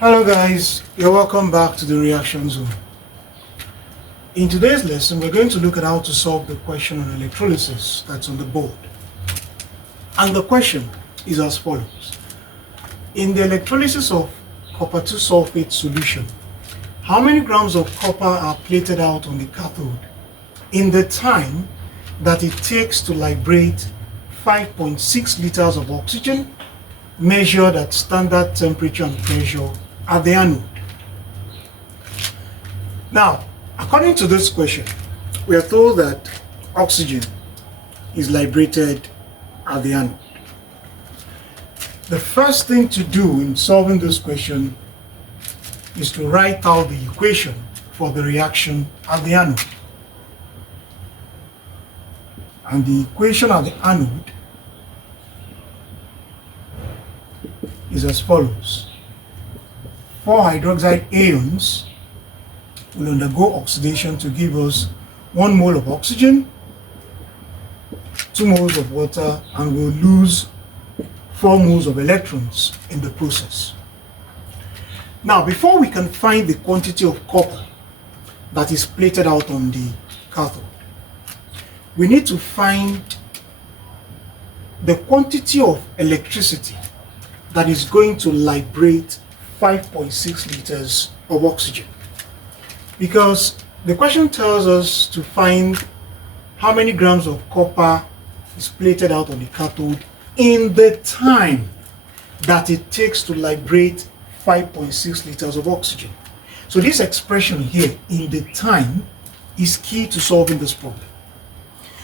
Hello guys, you're welcome back to the reaction zone. In today's lesson, we're going to look at how to solve the question on electrolysis that's on the board. And the question is as follows. In the electrolysis of copper 2 sulfate solution, how many grams of copper are plated out on the cathode in the time that it takes to liberate 5.6 liters of oxygen measured at standard temperature and pressure at the anode? Now, according to this question, we are told that oxygen is liberated at the anode. The first thing to do in solving this question is to write out the equation for the reaction at the anode. And the equation at the anode is as follows. 4 hydroxide ions will undergo oxidation to give us 1 mole of oxygen, 2 moles of water, and we'll lose 4 moles of electrons in the process. Now, before we can find the quantity of copper that is plated out on the cathode, we need to find the quantity of electricity that is going to liberate 5.6 liters of oxygen. Because the question tells us to find how many grams of copper is plated out on the cathode in the time that it takes to liberate 5.6 liters of oxygen. So this expression here, in the time, is key to solving this problem.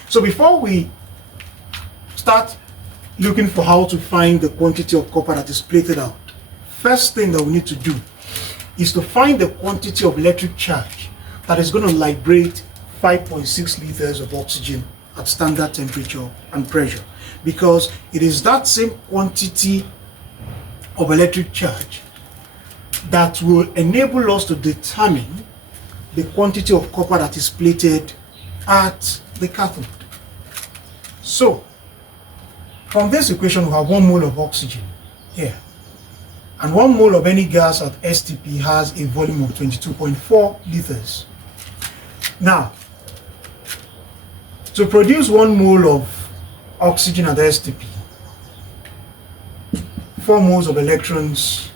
So before we start looking for how to find the quantity of copper that is plated out, first thing that we need to do is to find the quantity of electric charge that is going to liberate 5.6 liters of oxygen at standard temperature and pressure, because it is that same quantity of electric charge that will enable us to determine the quantity of copper that is plated at the cathode. So, from this equation, we have 1 mole of oxygen here, and 1 mole of any gas at STP has a volume of 22.4 liters. Now, to produce 1 mole of oxygen at STP, 4 moles of electrons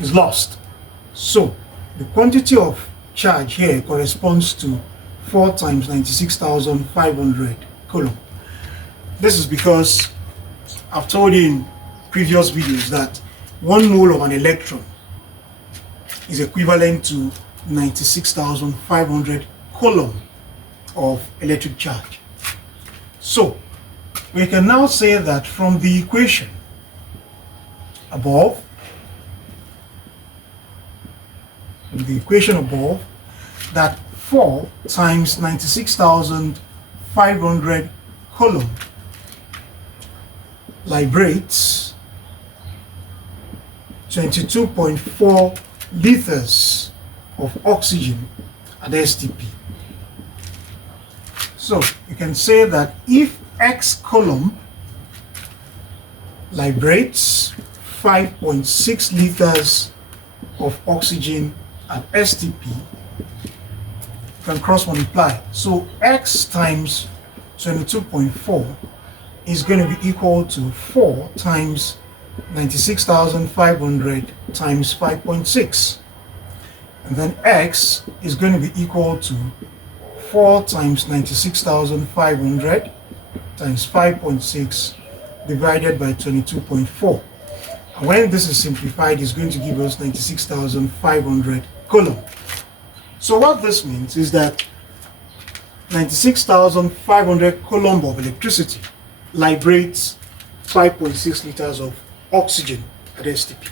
is lost. So, the quantity of charge here corresponds to 4 times 96,500 coulomb. This is because I've told you in previous videos that 1 mole of an electron is equivalent to 96,500 coulomb of electric charge. So we can now say that from the equation above, that 4 times 96,500 coulomb liberates 22.4 liters of oxygen at STP. So you can say that if X coulomb liberates 5.6 liters of oxygen at STP, you can cross multiply. So X times 22.4 is going to be equal to 4 times 96,500 times 5.6. And then X is going to be equal to 4 times 96,500 times 5.6 divided by 22.4. And when this is simplified, it's going to give us 96,500 coulomb. So what this means is that 96,500 coulomb of electricity liberates 5.6 liters of oxygen at STP.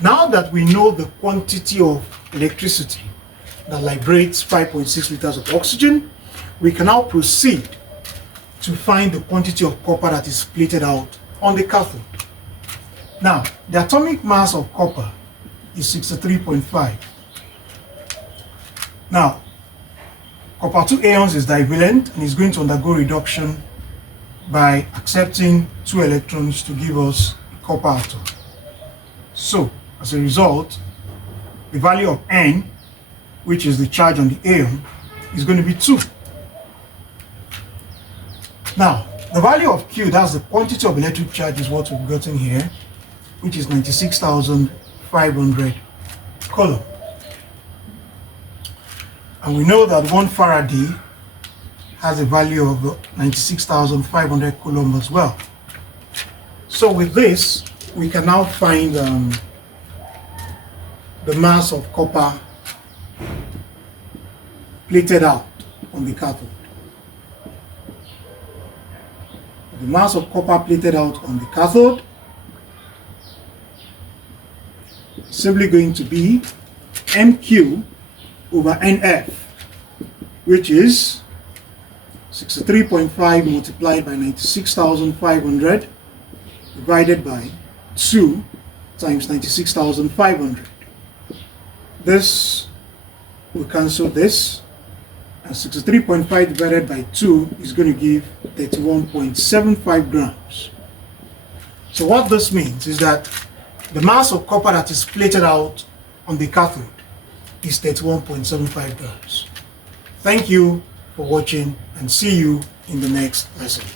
Now that we know the quantity of electricity that liberates 5.6 liters of oxygen, we can now proceed to find the quantity of copper that is plated out on the cathode. Now, the atomic mass of copper is 63.5. Now, copper 2 ions is divalent and is going to undergo reduction by accepting 2 electrons to give us a copper atom. So as a result, the value of N, which is the charge on the ion, is going to be 2. Now, the value of Q, that's the quantity of electric charge, is what we've gotten here, which is 96,500 coulomb. And we know that 1 Faraday has a value of 96,500 coulomb as well. So with this, we can now find the mass of copper plated out on the cathode. The mass of copper plated out on the cathode is simply going to be MQ over NF, which is 63.5 multiplied by 96,500 divided by 2 times 96,500. This will cancel this, and 63.5 divided by 2 is going to give 31.75 grams. So what this means is that the mass of copper that is plated out on the cathode is 31.75 grams. Thank you for watching, and see you in the next lesson.